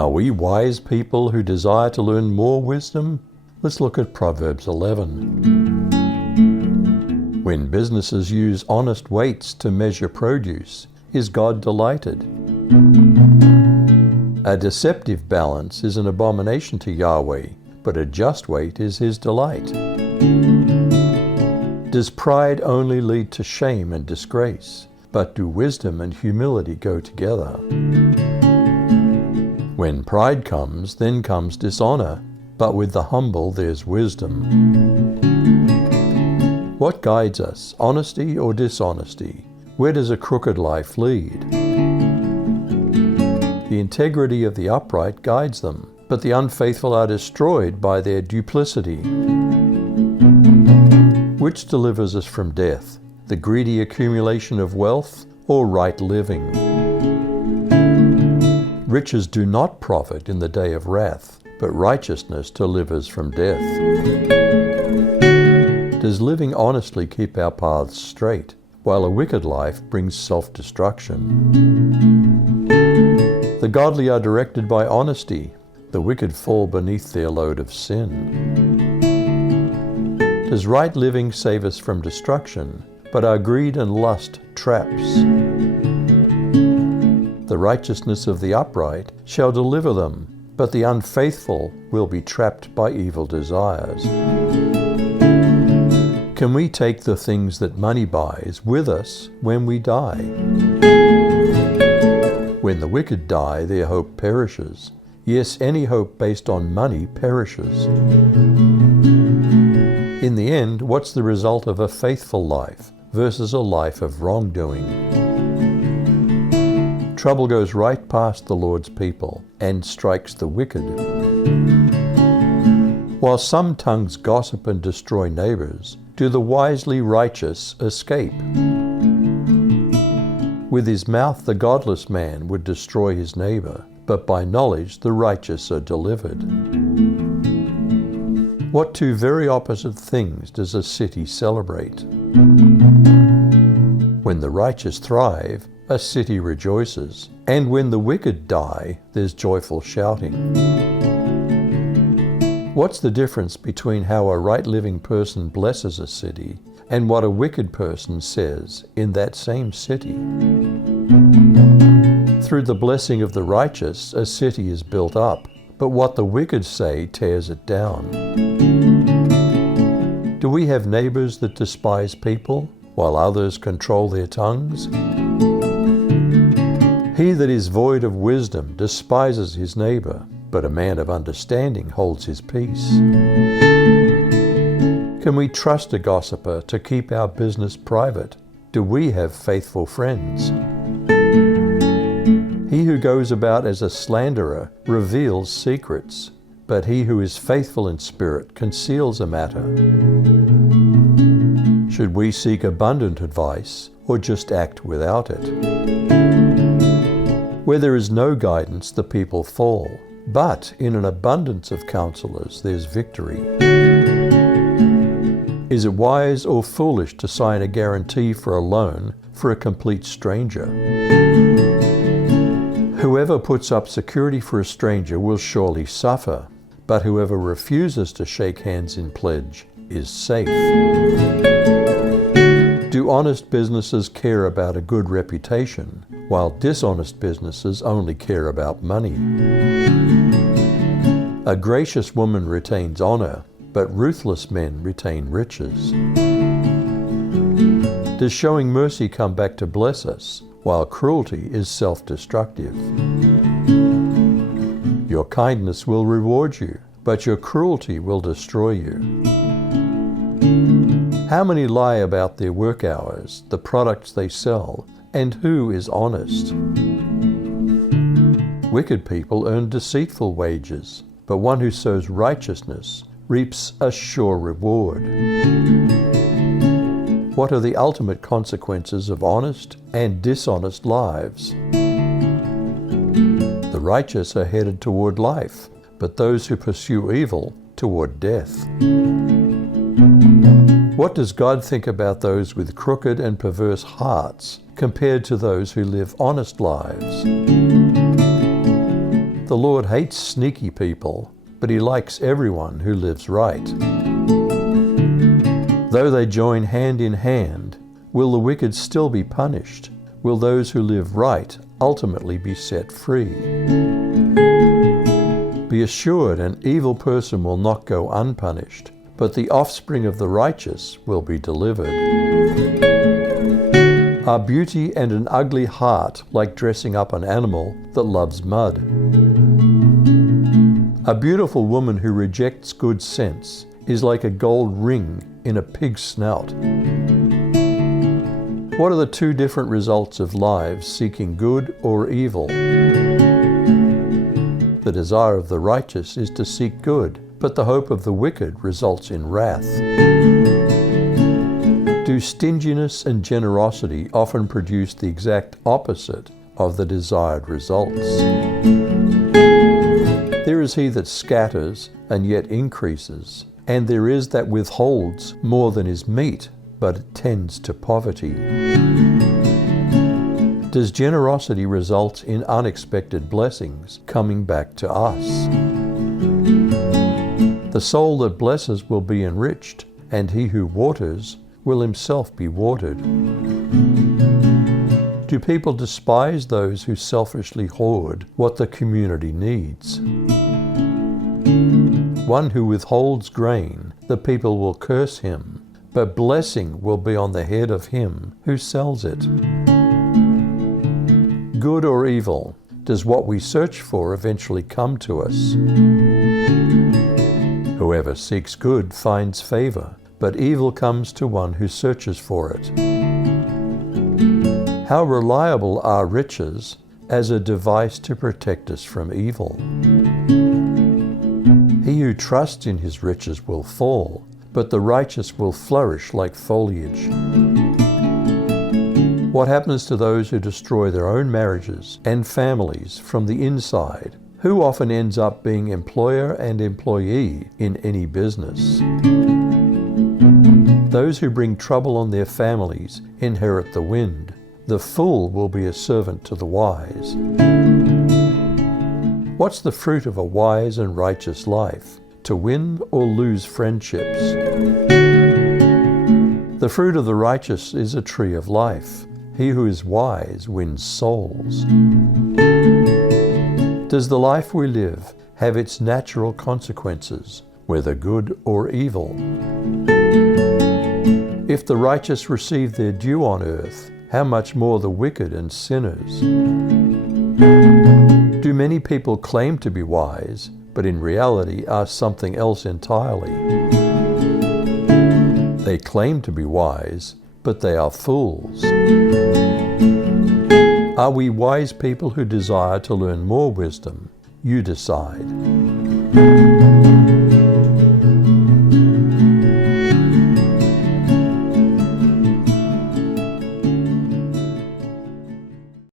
Are we wise people who desire to learn more wisdom? Let's look at Proverbs 11. When businesses use honest weights to measure produce, is God delighted? A deceptive balance is an abomination to Yahweh, but a just weight is His delight. Does pride only lead to shame and disgrace? But do wisdom and humility go together? When pride comes, then comes dishonor, but with the humble there's wisdom. What guides us, honesty or dishonesty? Where does a crooked life lead? The integrity of the upright guides them, but the unfaithful are destroyed by their duplicity. Which delivers us from death? The greedy accumulation of wealth or right living? Riches do not profit in the day of wrath, but righteousness delivers from death. Does living honestly keep our paths straight, while a wicked life brings self-destruction? The godly are directed by honesty, the wicked fall beneath their load of sin. Does right living save us from destruction, but our greed and lust traps? The righteousness of the upright shall deliver them, but the unfaithful will be trapped by evil desires. Can we take the things that money buys with us when we die? When the wicked die, their hope perishes. Yes, any hope based on money perishes. In the end, what's the result of a faithful life versus a life of wrongdoing? Trouble goes right past the Lord's people and strikes the wicked. While some tongues gossip and destroy neighbors, do the wisely righteous escape? With his mouth the godless man would destroy his neighbor, but by knowledge the righteous are delivered. What two very opposite things does a city celebrate? When the righteous thrive, a city rejoices, and when the wicked die, there's joyful shouting. What's the difference between how a right living person blesses a city and what a wicked person says in that same city? Through the blessing of the righteous, a city is built up, but what the wicked say tears it down. Do we have neighbors that despise people, while others control their tongues? He that is void of wisdom despises his neighbor, but a man of understanding holds his peace. Can we trust a gossiper to keep our business private? Do we have faithful friends? He who goes about as a slanderer reveals secrets, but he who is faithful in spirit conceals a matter. Should we seek abundant advice or just act without it? Where there is no guidance, the people fall, but in an abundance of counselors there's victory. Is it wise or foolish to sign a guarantee for a loan for a complete stranger? Whoever puts up security for a stranger will surely suffer, but whoever refuses to shake hands in pledge is safe. Do honest businesses care about a good reputation, while dishonest businesses only care about money? A gracious woman retains honor, but ruthless men retain riches. Does showing mercy come back to bless us, while cruelty is self-destructive? Your kindness will reward you, but your cruelty will destroy you. How many lie about their work hours, the products they sell, and who is honest? Wicked people earn deceitful wages, but one who sows righteousness reaps a sure reward. What are the ultimate consequences of honest and dishonest lives? The righteous are headed toward life, but those who pursue evil toward death. What does God think about those with crooked and perverse hearts compared to those who live honest lives? The Lord hates sneaky people, but He likes everyone who lives right. Though they join hand in hand, will the wicked still be punished? Will those who live right ultimately be set free? Be assured, an evil person will not go unpunished, but the offspring of the righteous will be delivered. Are beauty and an ugly heart like dressing up an animal that loves mud? A beautiful woman who rejects good sense is like a gold ring in a pig's snout. What are the two different results of lives seeking good or evil? The desire of the righteous is to seek good, but the hope of the wicked results in wrath. Do stinginess and generosity often produce the exact opposite of the desired results? There is he that scatters and yet increases, and there is that withholds more than is meet, but it tends to poverty. Does generosity result in unexpected blessings coming back to us? The soul that blesses will be enriched, and he who waters will himself be watered. Do people despise those who selfishly hoard what the community needs? One who withholds grain, the people will curse him, but blessing will be on the head of him who sells it. Good or evil, does what we search for eventually come to us? Whoever seeks good finds favor, but evil comes to one who searches for it. How reliable are riches as a device to protect us from evil? He who trusts in his riches will fall, but the righteous will flourish like foliage. What happens to those who destroy their own marriages and families from the inside? Who often ends up being employer and employee in any business? Those who bring trouble on their families inherit the wind. The fool will be a servant to the wise. What's the fruit of a wise and righteous life? To win or lose friendships? The fruit of the righteous is a tree of life. He who is wise wins souls. Does the life we live have its natural consequences, whether good or evil? If the righteous receive their due on earth, how much more the wicked and sinners? Do many people claim to be wise, but in reality are something else entirely? They claim to be wise, but they are fools. Are we wise people who desire to learn more wisdom? You decide.